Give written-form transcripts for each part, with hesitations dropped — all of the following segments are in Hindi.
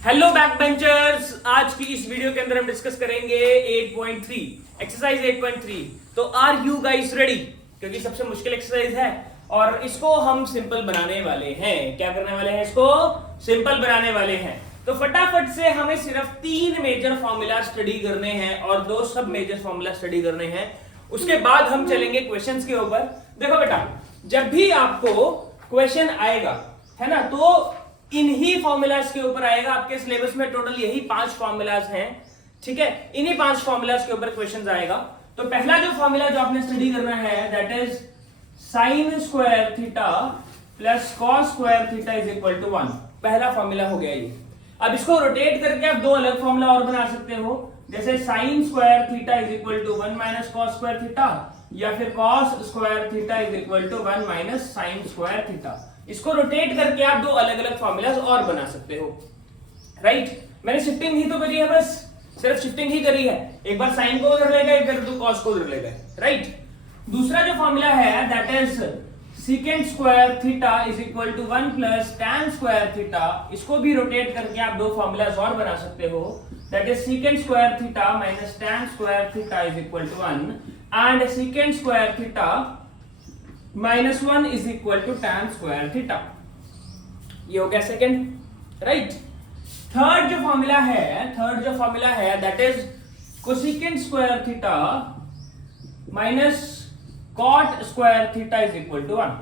हेलो बैक बेंचर्स, आज की इस वीडियो के अंदर हम डिस्कस करेंगे 8.3 एक्सरसाइज 8.3। तो आर यू गाइस रेडी? क्योंकि सबसे मुश्किल एक्सरसाइज है और इसको हम सिंपल बनाने वाले हैं। क्या करने वाले हैं? इसको सिंपल बनाने वाले हैं। तो फटाफट से हमें सिर्फ 3 मेजर फॉर्मूला स्टडी करने हैं और 2 सब मेजर फॉर्मूला स्टडी करने हैं। उसके बाद हम चलेंगे क्वेश्चंस के ऊपर। देखो बेटा, जब भी आपको क्वेश्चन आएगा है ना, तो इन्हीं फॉर्मूलाज के ऊपर आएगा। आपके सिलेबस में टोटल यही 5 फॉर्मूलाज हैं, ठीक है। इन्हीं 5 फॉर्मूलाज के ऊपर क्वेश्चंस आएगा। तो पहला जो फॉर्मूला जो आपने स्टडी करना है that is sine square theta plus cos square theta is equal to 1। पहला फॉर्मूला हो गया ये। अब इसको रोटेट करके आप 2 अलग फॉर्मूला और बना सकते हो, जैसे sine square theta is equal to 1 minus cos square theta, या फिर cos square theta is equal to 1 minus sine square theta. इसको रोटेट करके आप 2 अलग अलग फॉर्मूलाज और बना सकते हो, राइट। मैंने शिफ्टिंग ही तो करी है, बस सिर्फ शिफ्टिंग ही करी है। एक बार साइन को उधर ले गए, फिर कॉस को उधर ले गए, राइट। दूसरा जो फॉर्मूला है that is secant square theta is equal to 1 plus tan square theta. इसको भी रोटेट करके आप 2 फॉर्मूलाज और बना सकते हो, that is secant square theta minus tan square theta is equal to 1 and secant square theta minus 1 is equal to tan square theta. ये हो गया सेकेंड, राइट। थर्ड जो फॉर्मूला है that is cosecant square theta minus cot square theta is equal to 1।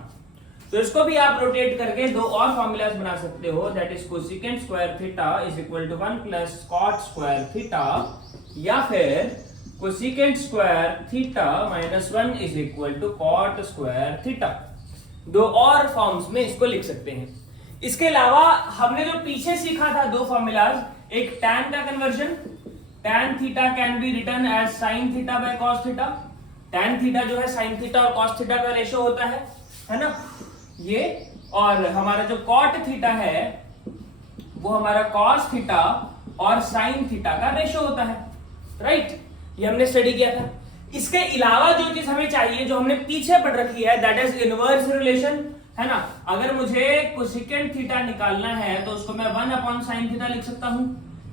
तो इसको भी आप रोटेट करके 2 और फॉर्मूलाज बना सकते हो, that is cosecant square theta is equal to 1 plus cot square theta, या फिर cosecant square theta minus 1 is equal to cot square theta. 2 और फॉर्म्स में इसको लिख सकते हैं। इसके अलावा हमने जो पीछे सीखा था 2 फॉर्मूलाज, एक टैन का conversion, tan theta can be written as sine theta by cos theta. Tan theta जो है साइन थीटा और कॉस थीटा का रेशो होता है ना ये। और हमारा जो कॉट थीटा है वो हमारा कॉस थीटा और साइन थीटा का रेशो होता है, राइट। ये हमने स्टडी किया था। इसके अलावा जो चीज हमें चाहिए, जो हमने पीछे पढ़ रखी है, दैट इज इनवर्स रिलेशन, है ना। अगर मुझे कोसेकेंट थीटा निकालना है तो उसको मैं 1 अपॉन साइन थीटा लिख सकता हूं,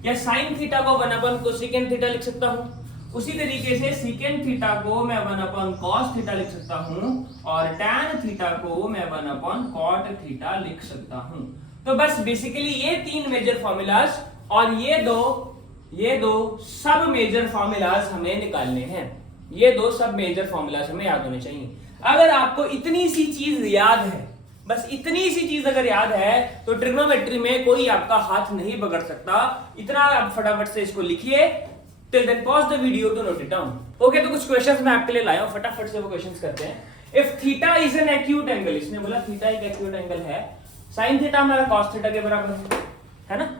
या साइन थीटा को 1 अपॉन कोसेकेंट थीटा लिख सकता हूं। उसी तरीके से सीकेंट थीटा को मैं 1 अपॉन कॉस थीटा लिख सकता हूं, और टैन थीटा को मैं 1 अपॉन कॉट थीटा लिख सकता हूं। तो बस बेसिकली ये 3 मेजर फॉर्मूलाज और ये दो सब मेजर फॉर्मूलाज हमें निकालने हैं। ये 2 सब मेजर फॉर्मूलाज हमें याद होने चाहिए। अगर आपको इतनी सी चीज याद है, बस इतनी सी चीज अगर याद है, तो ट्रिग्नोमेट्री में कोई आपका हाथ नहीं पकड़ सकता। इतना आप फटाफट से इसको लिखिए। Till then pause the video to note it down. Okay, तो कुछ क्वेश्चंस मैं आपके लिए लाया हूं, फटाफट से वो क्वेश्चंस करते हैं। If theta is an acute angle, इसने बोला थीटा एक एक्यूट एंगल है, साइन थीटा हमारा कॉस थीटा के बराबर है ना।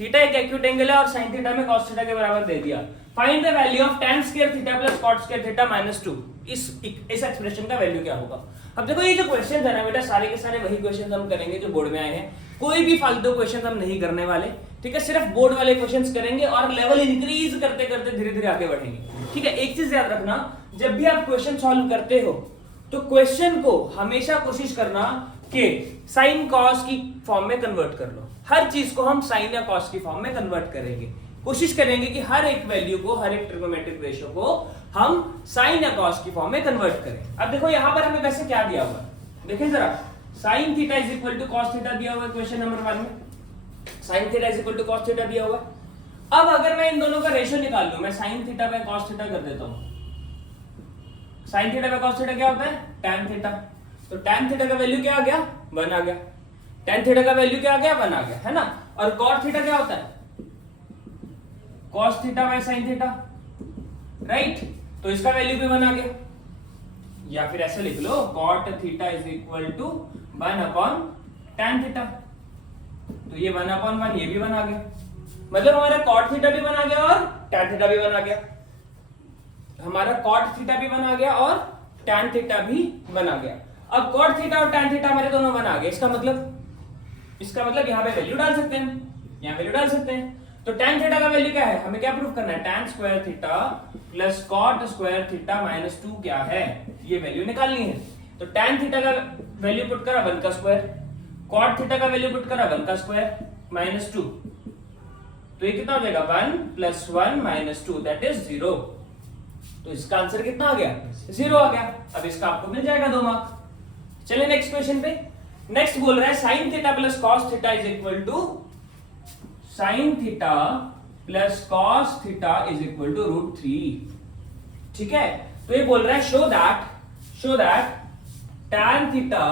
थीटा एक एक्यूट एंगल है और साइन थीटा में कॉस थीटा के बराबर दे दिया। Find the value of tan square theta plus cot square theta minus 2। इस एक्सप्रेशन का वैल्यू क्या होगा? अब देखो, ये जो क्वेश्चन है ना बेटा, सारे के सारे वही क्वेश्चन हम करेंगे जो बोर्ड में आए हैं। कोई भी फालतू क्वेश्चन हम नहीं करने वाले, ठीक है। सिर्फ बोर्ड वाले क्वेश्चन करेंगे और लेवल इंक्रीज करते करते धीरे धीरे आगे बढ़ेंगे, ठीक है। एक चीज याद रखना, जब भी आप क्वेश्चन सॉल्व करते हो तो क्वेश्चन को हमेशा कोशिश करना कि साइन कॉस की फॉर्म में कन्वर्ट कर लो। हर चीज को हम साइन या कॉस की फॉर्म में कन्वर्ट करेंगे। कोशिश करेंगे कि हर एक वैल्यू को, हर एक ट्रिग्नोमेट्रिक रेशियो को हम साइन या कॉस की फॉर्म में कन्वर्ट करें। अब देखो यहां पर हमें वैसे क्या दिया हुआ है, देखें जरा। Sine theta is equal to cos theta दिया हुआ है क्वेश्चन नंबर 1 में। Sine theta is equal to cos theta दिया हुआ है। अब अगर मैं इन दोनों का रेशियो निकाल लूं, मैं sign theta by cos theta कर देता हूं। Sign theta by cos theta क्या होता है? Tan theta. तो टैन थीटा का वैल्यू क्या आ गया? 1 आ गया। टैन थीटा का वैल्यू क्या आ गया? 1 आ गया, है ना। और कॉट थीटा क्या होता है? Cos theta by sine theta, right. तो इसका वैल्यू भी 1 आ गया। या फिर ऐसे लिख लो, cot theta is equal to 1 upon tan theta. तो ये 1 अपॉन 1, ये भी 1 आ गया। मतलब हमारा कॉट थीटा भी 1 आ गया और टैन थीटा भी 1 आ गया। हमारा कॉट थीटा भी 1 आ गया और टैन थीटा भी 1 आ गया। अब कॉट थीटा और टैन थीटा हमारे दोनों 1 आ गए। इसका मतलब यहाँ पे वैल्यू डाल सकते हैं, यहाँ वैल्यू डाल सकते हैं। तो टैन थीटा का वैल्यू क्या है? हमें क्या प्रूफ करना है? Tan square theta plus cot square theta minus 2 क्या है, ये वैल्यू निकालनी है। तो टैन थीटा का वैल्यू पुट करा 1 का स्क्वायर, कॉट थीटा का वैल्यू पुट करा 1 का स्क्वायर माइनस 2, तो ये कितना हो जाएगा 1 प्लस 1 माइनस 2 दैट इज 0। तो इसका आंसर कितना आ गया 0 आ गया। अब इसका आपको मिल जाएगा 2 मार्क। चलिए नेक्स्ट क्वेश्चन पे। नेक्स्ट बोल रहा है sine theta plus cos theta is equal to sine theta plus cos theta is equal to √3। ठीक है, तो ये बोल रहा है show that tan theta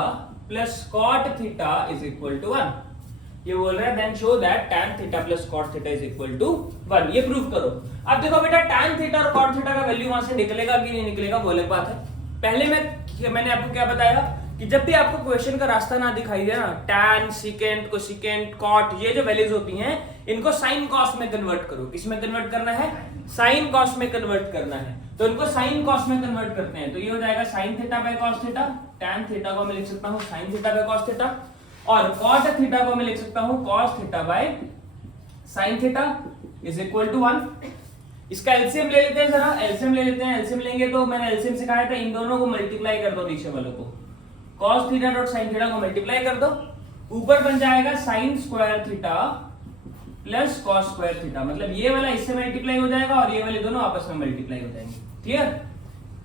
plus cot theta is equal to 1। ये बोल रहा है then show that tan theta plus cot theta is equal to 1। ये प्रूव करो। अब देखो बेटा tan थीटा और कॉट थीटा का वैल्यू वहां से निकलेगा कि नहीं निकलेगा वो अलग बात है। पहले मैंने आपको क्या बताया कि जब भी आपको क्वेश्चन का रास्ता ना दिखाई दे ना, tan, secant, cosecant, cot, ये जो वैल्यूज होती हैं इनको साइन कॉस में कन्वर्ट करो। किस में कन्वर्ट करना है? साइन कॉस में कन्वर्ट करना है। तो इनको साइन कॉस में कन्वर्ट करते हैं। तो ये हो जाएगा sine theta by cos theta. tan theta को मैं लिख सकता हूँ sine theta by cos theta, और cot थीटा को मैं लिख सकता हूँ cos theta by sine theta is equal to 1। इसका एलसीएम ले लेते हैं जरा, एलसीएम ले लेते हैं। एलसीएम लेंगे तो मैंने एलसीएम सिखाया था, इन दोनों को मल्टीप्लाई कर दो, नीचे वालों को cos theta dot sine theta को मल्टीप्लाई कर दो, ऊपर बन जाएगा sine square theta plus cos square theta. मतलब ये वाला इससे मल्टीप्लाई हो जाएगा और ये वाले दोनों आपस में मल्टीप्लाई हो जाएंगे। क्लियर?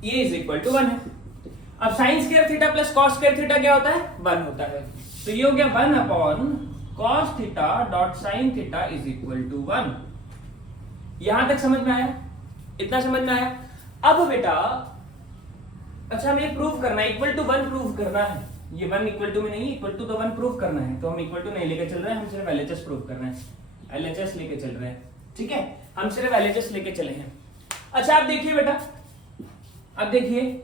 ये इज इक्वल टू 1 है। अब sine square theta plus cos square theta क्या होता है? 1 होता है। तो ये हो गया 1 upon cos theta dot sine theta is equal to 1। यहां तक समझ में आया? इतना समझ में आया? अब बेटा अच्छा हमें प्रूव करना है, इक्वल टू 1 प्रूव करना है। ये 1 इक्वल टू में नहीं, इक्वल टू तो 1 प्रूव करना है। तो हम इक्वल टू नहीं लेके चल रहे हैं, हम सिर्फ एलएचएस प्रूव कर रहे हैं। एलएचएस लेके चल रहे हैं, ठीक है, हम सिर्फ एलएचएस लेके चले हैं। अच्छा आप देखिए बेटा, अब देखिए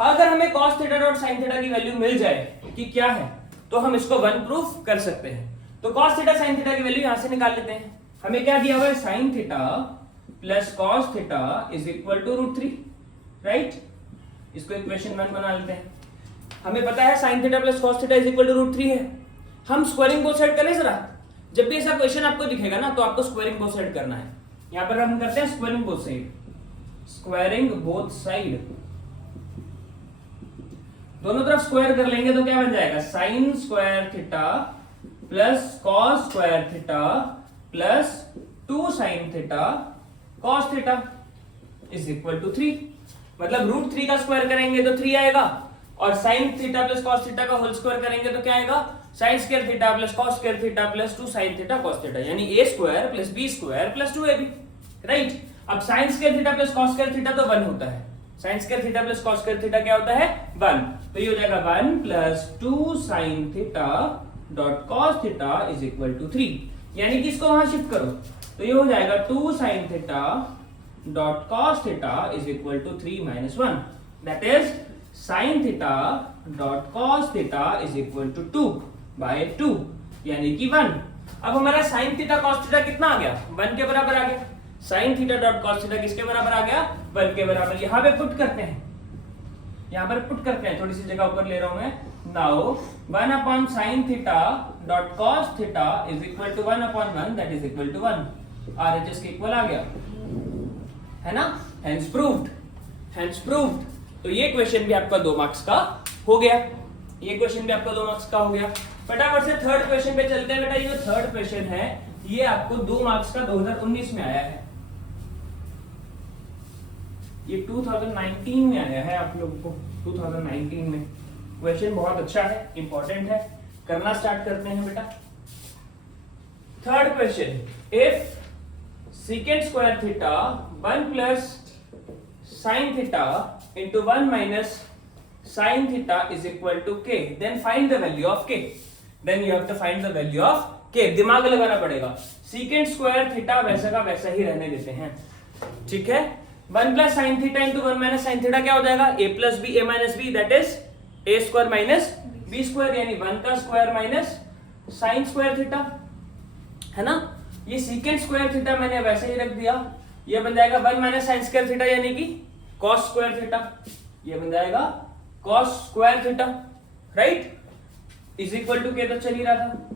अगर हमें cos theta dot sine theta की वैल्यू मिल जाए कि क्या है, तो हम इसको 1 प्रूफ कर सकते हैं। तो cos थीटा साइन थीटा की वैल्यू यहां से निकाल लेते हैं। हमें क्या दिया हुआ है? Sine theta plus cos theta is equal to √3, right? इसको इक्वेशन 1 बना लेते हैं। हमें पता है sine theta plus cos theta is equal to √3 है। हम स्क्वायरिंग बोथ साइड करें जरा। जब भी ऐसा क्वेश्चन आपको दिखेगा ना तो आपको स्क्वायरिंग बोथ साइड करना है। यहां पर हम करते हैं squaring both side. Squaring both side, दोनों तरफ स्क्वायर कर लेंगे तो क्या बन जाएगा? Sine square theta plus cos square theta plus 2 sine theta cos theta is equal to 3। मतलब √3 का स्क्वायर करेंगे तो 3 आएगा, और sine theta plus cos theta का होल स्क्वायर करेंगे तो क्या आएगा? Sine square theta plus cos square theta plus 2 sine theta cos theta, यानी a square plus b square plus 2ab, right? अब sine square theta plus cos square theta तो 1 होता है। Sine square theta plus cos square theta क्या होता है? 1। तो ये हो जाएगा 1 plus 2 sine theta dot cos theta is equal to 3। यानी कि इसको वहां शिफ्ट करो तो ये हो जाएगा 2 sine theta dot cos theta is equal to 3 minus 1, that is sine theta dot cos theta is equal to 2 by 2, यानी कि 1। अब हमारा साइन थीटा cos थीटा कितना आ गया? 1 के बराबर आ गया। Sign theta dot cos theta किसके बराबर आ गया? 1 के बराबर। यहां पे पुट करते हैं, यहां पर पुट करते हैं, थोड़ी सी जगह ऊपर ले रहा हूं मैं। Now 1 upon sine theta dot cos theta is equal to 1 upon 1 that is equal to 1। RHS के इक्वल आ गया, है ना? Hence proved, hence proved. तो ये क्वेश्चन भी आपका 2 मार्क्स का हो गया। ये क्वेश्चन भी आपका 2 मार्क्स का हो गया। फटाफट से थर्ड क्वेश्चन पे चलते हैं बेटा। ये थर्ड क्वेश्चन है, ये आपको 2 मार्क्स का 2019 में आया है। ये 2019 में आया है आप लोगों को, 2019 में। क्वेश्चन बहुत अच्छा है, इंपॉर्टेंट है, करना स्टार्ट करते हैं बेटा। Third question, if secant square theta 1 plus sine theta into 1 minus sine theta is equal to k, then find the value of k। Then you have to find the value of k। दिमाग लगाना पड़ेगा। secant स्क्वायर थीटा वैसा का वैसा ही रहने देते हैं, ठीक है? 1 plus sine theta into 1 minus sine theta क्या हो जाएगा? a plus B a minus B, that is a square minus b square, यानी 1 का square minus sine square theta, है ना? ये secant स्क्वायर थीटा मैंने वैसे ही रख दिया। ये बन जाएगा 1 माइनस साइन स्क्वायर थीटा, यानी कि cos स्क्वायर थीटा। ये बन जाएगा cos square theta, right? Is equal to k तो चल ही रहा था।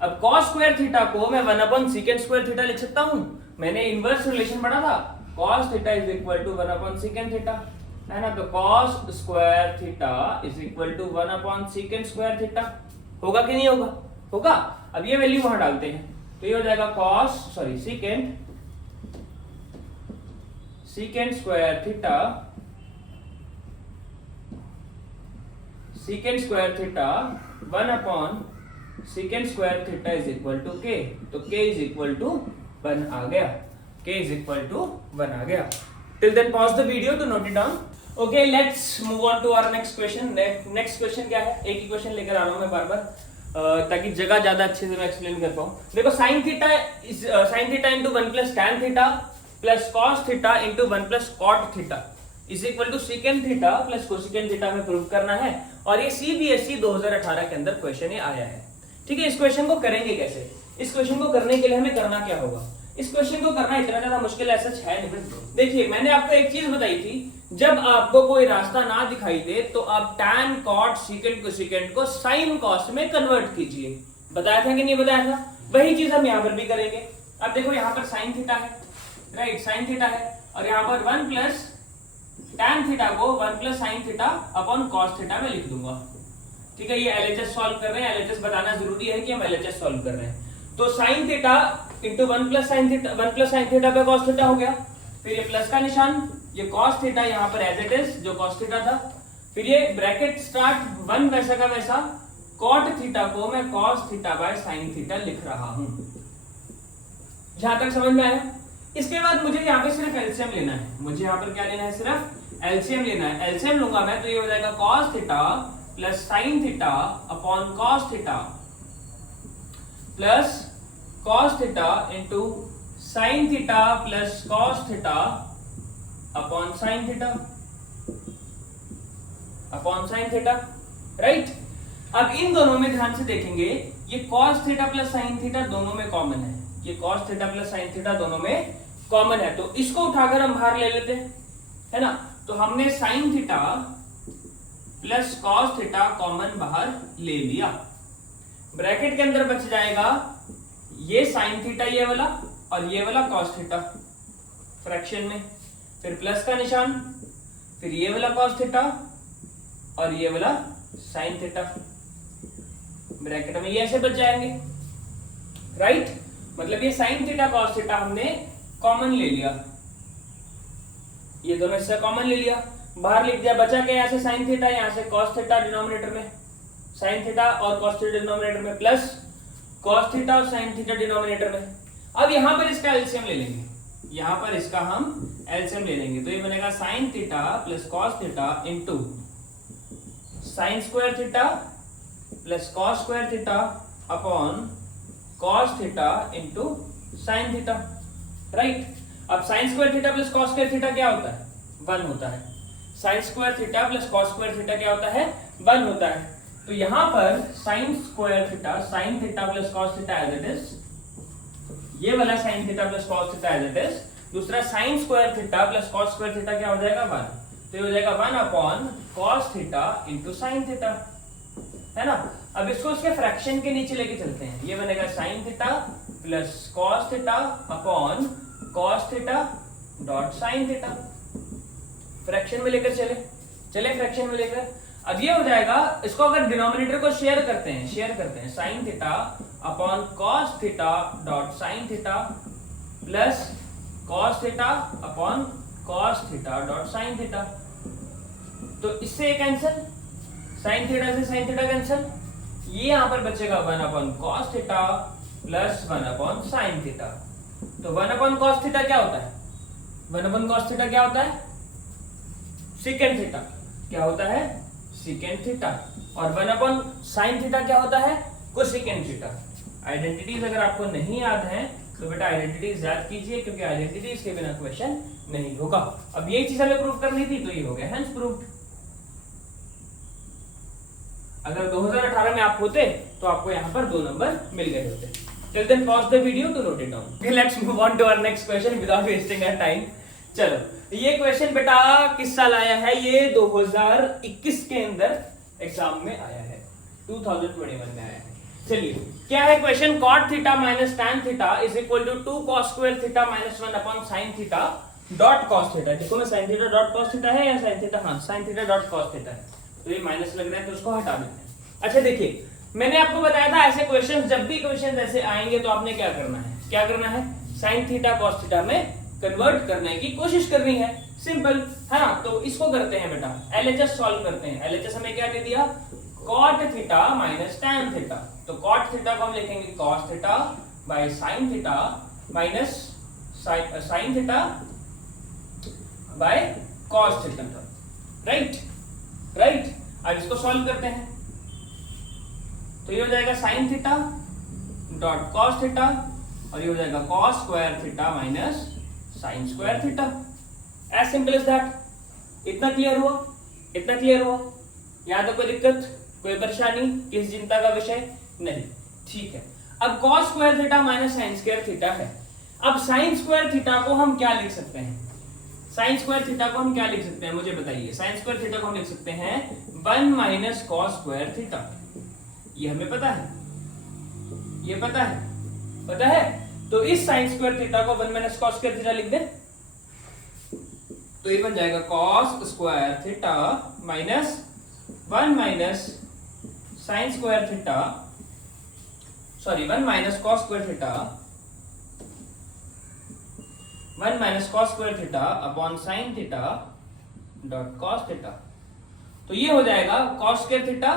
अब cos स्क्वायर थीटा को मैं 1 अपॉन secant स्क्वायर थीटा लिख सकता हूं। मैंने इनवर्स रिलेशन पढ़ा था, cos theta is equal to 1 upon secant theta, है ना? तो cos square theta is equal to 1 upon secant square theta. होगा कि नहीं होगा? होगा। अब ये वैल्यू वहां डालते हैं। तो ये हो जाएगा secant square theta 1 upon secant square theta is equal to k। तो k इज इक्वल टू 1 आ गया, k इज इक्वल टू 1 आ गया। Till then pause the video to note it down. Okay, let's move on to our next question. Next question क्या है, एक ही क्वेश्चन लेकर आ रहा हूं मैं बार बार, ताकि जगह ज्यादा अच्छे से मैं एक्सप्लेन कर पाऊं। देखो sin theta into 1 plus tan theta plus cos theta into 1 plus cot theta is equal to secant theta plus cosecant theta में प्रूव करना है। और ये CBSE 2018 के अंदर क्वेश्चन ये आया है। ठीक है, इस क्वेश्चन को करेंगे कैसे? इस क्वेश्चन को करने के लिए हमें करना क्या होगा? इस क्वेश्चन को करना इतना ज्यादा मुश्किल ऐसा है नहीं। देखिए, मैंने आपको एक चीज बताई थी, जब आपको कोई रास्ता ना दिखाई दे तो आप tan cot secant cosecant को sin cos में कन्वर्ट कीजिए। बताया था कि नहीं बताया था? वही चीज हम यहाँ पर भी करेंगे। अब देखो, यहाँ पर sin थीटा है, राइट, sin थीटा है, और यहाँ पर 1 प्लस tan थीटा को 1 plus sin theta upon cos theta में लिख दूंगा। ठीक है, ये LHS सॉल्व कर रहे हैं, LHS बताना जरूरी है कि हम LHS सॉल्व कर रहे हैं। तो sin theta into 1 plus sin theta पे cos थीटा हो गया, फिर ये प्लस का निशान, ये cos थीटा यहाँ पर एज इट इज जो cos थीटा था, फिर ये ब्रैकेट स्टार्ट 1 वैसा का वैसा, cot थीटा को मैं cos theta bye sin theta लिख रहा हूं। जहां तक समझ में आया? इसके बाद मुझे यहाँ पे सिर्फ एलसीएम लेना है। मुझे यहाँ पर क्या लेना है? सिर्फ एलसीएम लेना है। एलसीएम लूंगा मैं तो ये हो जाएगा cos theta plus sin theta upon cos theta plus cos theta into sin theta plus cos theta upon sin theta, right. अब इन दोनों में ध्यान से देखेंगे, ये cos theta plus sin theta दोनों में कॉमन है, ये cos theta plus sin theta दोनों में कॉमन है, तो इसको उठाकर हम बाहर ले लेते हैं, है ना। तो हमने sin theta plus cos theta common बाहर ले लिया। ब्रैकेट के अंदर बच जाएगा ये sin थीटा ये वाला और ये वाला cos थीटा फ्रैक्शन में, फिर प्लस का निशान, फिर ये वाला cos थीटा और ये वाला sin थीटा ब्रैकेट में, ये ऐसे बच जाएंगे, राइट। मतलब ये sin थीटा cos थीटा हमने कॉमन ले लिया, ये दोनों हिस्सा कॉमन ले लिया, बाहर लिख दिया, बचा क्या? यहाँ से sin थीटा, यहाँ से cos थीटा डिनोमिनेटर में, sin थीटा और cos थीटा डिनोमिनेटर में, प्लस cos थीटा और sin थीटा डिनोमिनेटर में। अब यहां पर इसका एलसीएम ले लेंगे, यहां पर इसका हम एलसीएम ले लेंगे, तो ये बनेगा sin theta plus cos theta into sin square theta plus cos square theta upon cos theta into sin theta, right. अब sin square theta plus cos square theta क्या होता है? 1 होता है। sin square theta plus cos square theta क्या होता है? 1 होता है। तो यहां पर sin square theta sin theta plus cos theta as it is, ये वाला sin theta plus cos theta as it is, दूसरा sin square theta plus cos square theta क्या हो जाएगा? 1। तो ये हो जाएगा 1 upon cos theta into sin theta, है ना। अब इसको उसके फ्रैक्शन के नीचे लेके चलते हैं, ये बनेगा sin theta plus cos theta upon cos theta dot sin theta, fraction में लेकर चले फ्रैक्शन में लेकर। अब ये हो जाएगा, इसको अगर डिनोमिनेटर को शेयर करते हैं sin theta upon cos theta dot sin theta plus cos theta upon cos theta dot sin theta, तो इससे कैंसिल, sin थीटा से sin थीटा कैंसिल, ये यहां पर बचेगा 1 upon cos theta plus 1 upon sin theta. तो 1 अपॉन cos थीटा क्या होता है? 1 अपॉन cos थीटा क्या होता है? secant थीटा क्या होता है? secant theta. और 1 अपॉन sin थीटा क्या होता है? cosecant theta. आइडेंटिटीज अगर आपको नहीं याद है तो बेटा आइडेंटिटीज याद कीजिए, क्योंकि आइडेंटिटीज के बिना क्वेश्चन नहीं होगा। अब यही चीज हमें प्रूव करनी थी, तो ये हो गया हेंस प्रूव्ड। अगर 2018 में आप होते तो आपको यहाँ पर 2 नंबर मिल गए होते। Till then pause the video to note it down. Okay, let's move on to our next question without wasting our time. चलो, ये क्वेश्चन बेटा किस साल आया है? ये 2021 के अंदर एग्जाम में आया है, 2021 में आया है। चलिए, क्या है question? cot theta minus tan theta is equal to 2 cos square theta minus 1 upon sin theta dot cos theta. देखो मैं sin theta dot cos theta है या sin थीटा, हाँ sin theta dot cos theta है, तो ये माइनस लग रहा है तो उसको हटा देते हैं। अच्छा देखिए, मैंने आपको बताया था ऐसे क्वेश्चंस, जब भी क्वेश्चंस ऐसे आएंगे तो आपने क्या करना है, क्या करना है, साइन थीटा कॉस थीटा में कन्वर्ट करने की कोशिश करनी है, सिंपल है ना। तो इसको करते हैं बेटा, एलएचएस सॉल्व करते हैं। एलएचएस हमें क्या दे दिया, cot theta minus tan theta. तो कॉट थीटा को हम लिखेंगे cos theta by sine theta minus sine theta by cos theta, right right. अब इसको सॉल्व करते हैं तो ये हो जाएगा sine theta dot cos theta और ये हो जाएगा cos square theta minus sine square theta. As simple as that. इतना क्लियर हुआ, इतना क्लियर हुआ। यहां तक कोई दिक्कत, कोई परेशानी, किसी चिंता का विषय नहीं, ठीक है। अब cos square theta minus sine square theta है। अब साइन स्क्वायर थीटा को हम क्या लिख सकते हैं, साइन स्क्वायर थीटा को हम क्या लिख सकते हैं, मुझे बताइए। साइन स्क्वायर थीटा को हम लिख सकते हैं 1 माइनस कॉस स्क्वायर थीटा। ये हमें पता है, ये पता है, पता है। तो इस साइन स्क्वायर थीटा को 1 माइनस कॉस स्क्वायर थीटा लिख दे तो ये बन जाएगा cos square theta minus 1 minus sine square theta, sorry 1 minus cos square theta, 1 minus cos square theta upon sine theta dot cos theta. तो ये हो जाएगा cos square theta,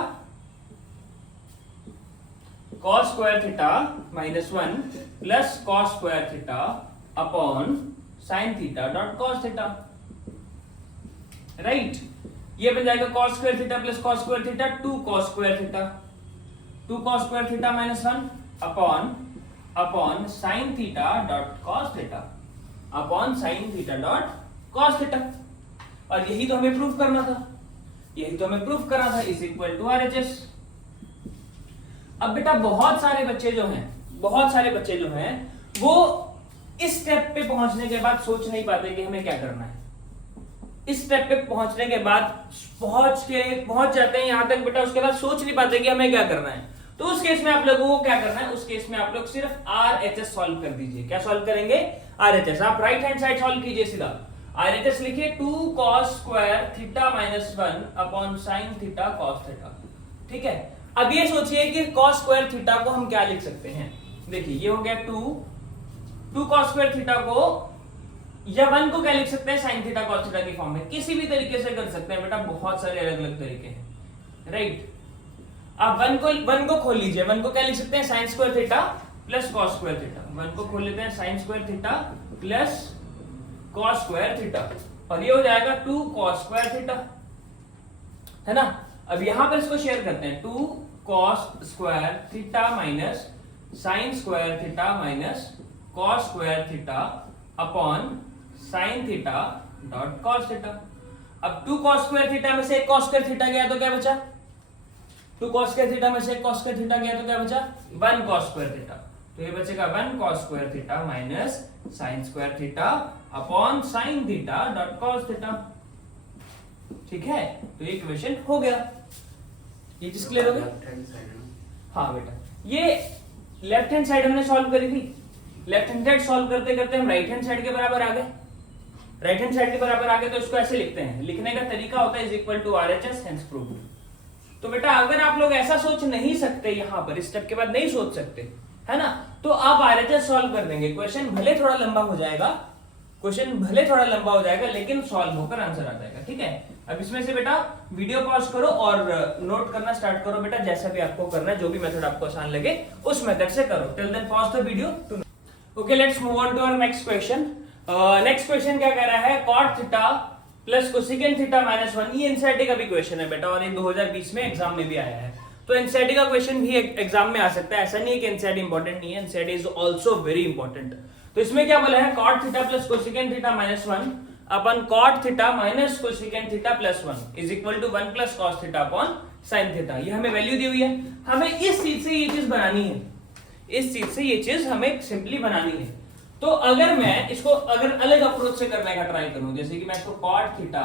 cos square theta minus 1 plus cos square theta upon sine theta dot cos theta, right. ये बन जाएगा cos square theta plus cos square theta 2 cos square theta, 2 cos square theta minus 1 upon sine theta dot cos theta, upon sine theta dot cos theta. और यही तो हमें प्रूफ करना था, यही तो हमें प्रूफ करना था, इज इक्वल टू आरएचएस। अब बेटा बहुत सारे बच्चे जो हैं, बहुत सारे बच्चे जो हैं वो इस स्टेप पे पहुंचने के बाद सोच नहीं पाते कि हमें क्या करना है। इस स्टेप पे पहुंचने के बाद पहुंच जाते हैं यहां तक बेटा, उसके बाद सोच नहीं पाते कि हमें क्या करना है। तो उस केस में आप लोगों को क्या करना है, उस केस में आप लोग सिर्फ आरएचएस सॉल्व कर दीजिए। क्या सॉल्व करेंगे, आरएचएस। आप राइट हैंड साइड सॉल्व कीजिए सीधा, आरएचएस लिखिए 2 cos square theta minus 1 upon sine theta cos theta, ठीक है। अब ये सोचिए कि cos स्क्वायर थीटा को हम क्या लिख सकते हैं। देखिए ये हो गया 2 cos स्क्वायर थीटा को या 1 को क्या लिख सकते हैं, साइन थीटा कॉस थीटा की फॉर्म में। किसी भी तरीके से कर सकते हैं बेटा, बहुत सारे अलग अलग तरीके हैं, राइट। आप 1 को खोल लीजिए, 1 को क्या लिख सकते हैं, sign square theta plus cos square theta. 1 को खोल लेते हैं, sign square theta plus cos square theta और ये हो जाएगा 2 cos स्क्वायर थीटा, है ना। अब यहां पर इसको शेयर करते हैं, 2 cos square theta minus sine square theta minus cos square theta upon sine theta dot cos theta. अब 2 cos स्क्वायर थीटा में से एक cos स्क्वायर थीटा गया तो क्या बचा, 2 cos स्क्वायर थीटा में से एक cos स्क्वायर थीटा गया तो क्या बचा, 1 cos स्क्वायर थीटा। तो ये बचेगा 1 cos square theta minus sine square theta upon sine theta dot cos theta, ठीक है। तो ये इक्वेशन हो गया, ये चीज क्लियर हो गई। हाँ बेटा, ये लेफ्ट हैंड साइड हमने सॉल्व करी थी, लेफ्ट हैंड साइड सॉल्व करते करते हम राइट हैंड साइड के बराबर आ गए, राइट हैंड साइड के बराबर आ गए। तो इसको ऐसे लिखते हैं, लिखने का तरीका होता है is equal to RHS hence proved. तो बेटा अगर आप लोग ऐसा सोच नहीं सकते, यहां पर इस स्टेप के बाद नहीं सोच सकते, है ना, तो आप आरएचएस सॉल्व कर देंगे। क्वेश्चन भले थोड़ा लंबा हो जाएगा, क्वेश्चन भले थोड़ा लंबा हो जाएगा, लेकिन सॉल्व होकर आंसर आ जाएगा, ठीक है। अब इसमें से बेटा वीडियो पॉज करो और नोट करना स्टार्ट करो बेटा, जैसा भी आपको करना है, जो भी मेथड आपको आसान लगे उस मेथड से करो। Till then pause the video to okay, let's move on to our next question. Next question क्या कह रहा है, cot theta plus cosecant theta minus 1। ये एनसीईआरटी का भी क्वेश्चन है बेटा, और ये 2020 में एग्जाम में भी आया है। तो एनसीईआरटी का क्वेश्चन भी एग्जाम में आ सकता है, ऐसा नहीं है कि एनसीईआरटी इंपॉर्टेंट नहीं है, NCERT is also very important. तो इसमें क्या बोला है, cot theta plus cosecant theta minus 1 upon cot theta minus cosecant theta plus 1 is equal to 1 plus cos theta upon sine theta. ये हमें वैल्यू दी हुई है, हमें इस चीज से ये चीज बनानी है, इस चीज से ये चीज हमें सिंपली बनानी है। तो अगर मैं इसको अगर अलग अप्रोच से करने का ट्राई करूं, जैसे कि मैं इसको कॉट थीटा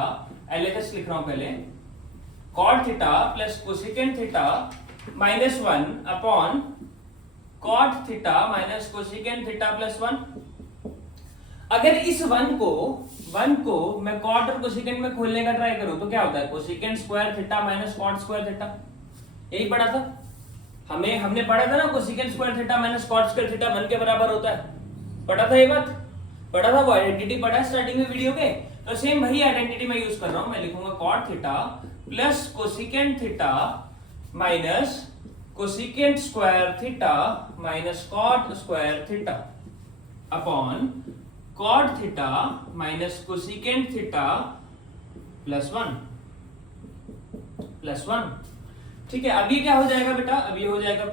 एलएचएस लिख रहा हूं पहले, cot theta plus cosecant theta minus 1 upon cot theta minus cosecant theta plus 1। अगर इस 1 को मैं कॉट और कोसेकेंट में खोलने का ट्राई करूं तो क्या होता है, cosecant square theta minus cot square theta, यही पढ़ा था, हमने पढ़ा था ना cosecant square theta minus cot square theta 1 के बराबर होता है, पढ़ा था ये बात, पढ़ा था, वो आइडेंटिटी पढ़ा है स्टार्टिंग में वीडियो के। तो सेम वही आइडेंटिटी मैं यूज कर रहा हूं, मैं लिखूंगा cot theta plus cosecant theta minus cosecant square theta minus cot square theta upon cot theta minus cosecant theta plus 1। ठीक है, अब ये क्या हो जाएगा बेटा, अब ये हो जाएगा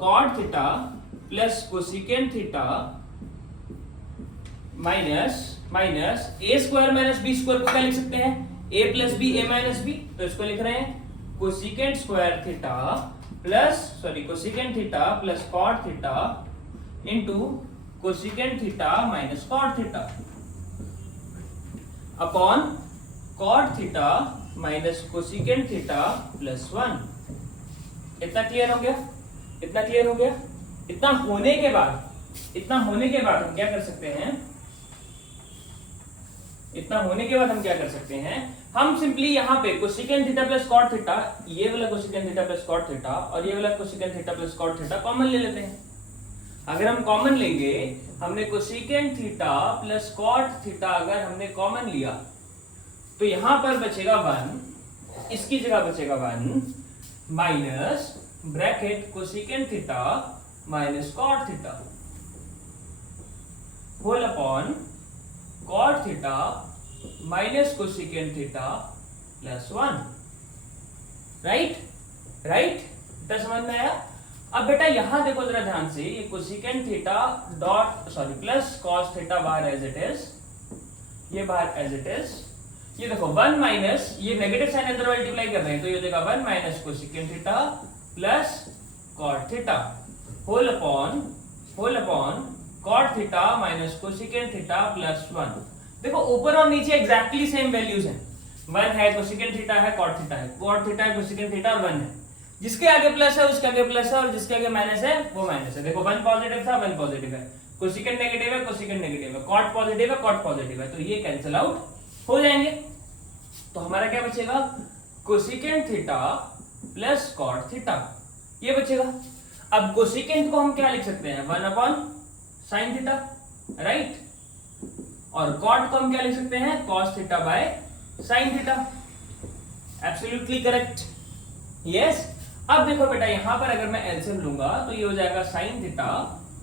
cot theta plus cosecant theta minus A square minus B square को क्या लिख सकते हैं, A plus B A minus B, तो इसको लिख रहे हैं cosecant square theta cosecant theta plus cot theta into cosecant theta minus cot theta upon cot theta minus cosecant theta plus 1। इतना क्लियर हो गया, इतना क्लियर हो गया। इतना होने के बाद हम क्या कर सकते हैं, इतना होने के बाद हम क्या कर सकते हैं, हम सिंपली यहां पे cosecant theta plus cot theta, ये वाला cosecant theta plus cot theta और ये वाला cosecant theta plus cot theta common ले लेते हैं। अगर हम कॉमन लेंगे, हमने cosecant theta plus cot theta अगर हमने कॉमन लिया तो यहां पर बचेगा 1, इसकी जगह बचेगा 1 minus bracket cosecant theta minus cot theta whole upon cot theta minus cosecant theta plus 1। Right, इतना समझ में आया। अब बेटा यहां देखो जरा ध्यान से, ये cosecant theta plus cos theta बाहर एज इट इज, ये बाहर एज इट इज, ये देखो 1 माइनस, ये नेगेटिव साइन अंदर मल्टीप्लाई कर रहे हैं तो ये हो जाएगा 1 minus cosecant theta plus cot theta whole upon cot theta minus cosecant theta plus 1। देखो ऊपर और नीचे एग्जैक्टली सेम वैल्यूज हैं, 1 है कोसेकेंट थीटा है कॉट थीटा है, कोसेकेंट थीटा और 1 है, जिसके आगे प्लस है उसके आगे प्लस है और जिसके आगे माइनस है वो माइनस है। देखो 1 पॉजिटिव था 1 पॉजिटिव है, कोसेकेंट नेगेटिव है कोसेकेंट नेगेटिव है, कॉट पॉजिटिव है कॉट पॉजिटिव है, तो ये कैंसिल आउट हो जाएंगे। तो हमारा क्या बचेगा, cosecant theta plus cot theta, ये बचेगा। अब कोसेकेंट को हम क्या लिख सकते हैं, 1 अपॉन साइन थीटा, राइट, और कॉट को हम क्या लिख सकते हैं, cos theta by sine theta. Absolutely correct, yes. अब देखो बेटा यहां पर अगर मैं एलसीएम लूंगा तो ये हो जाएगा साइन थीटा,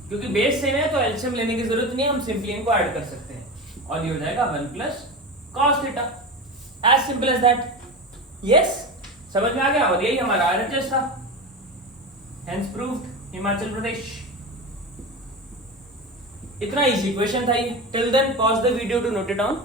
क्योंकि बेस सेम है तो एलसीएम लेने की जरूरत नहीं है, हम सिंपली इनको ऐड कर सकते हैं और ये हो जाएगा 1 plus cos theta, as simple as that. Yes, समझ में आ गया, और यही हमारा आरएचएस था, हेंस प्रूव्ड, हिमाचल प्रदेश। इतना इजी क्वेश्चन था ये। Till then pause the video to note it down.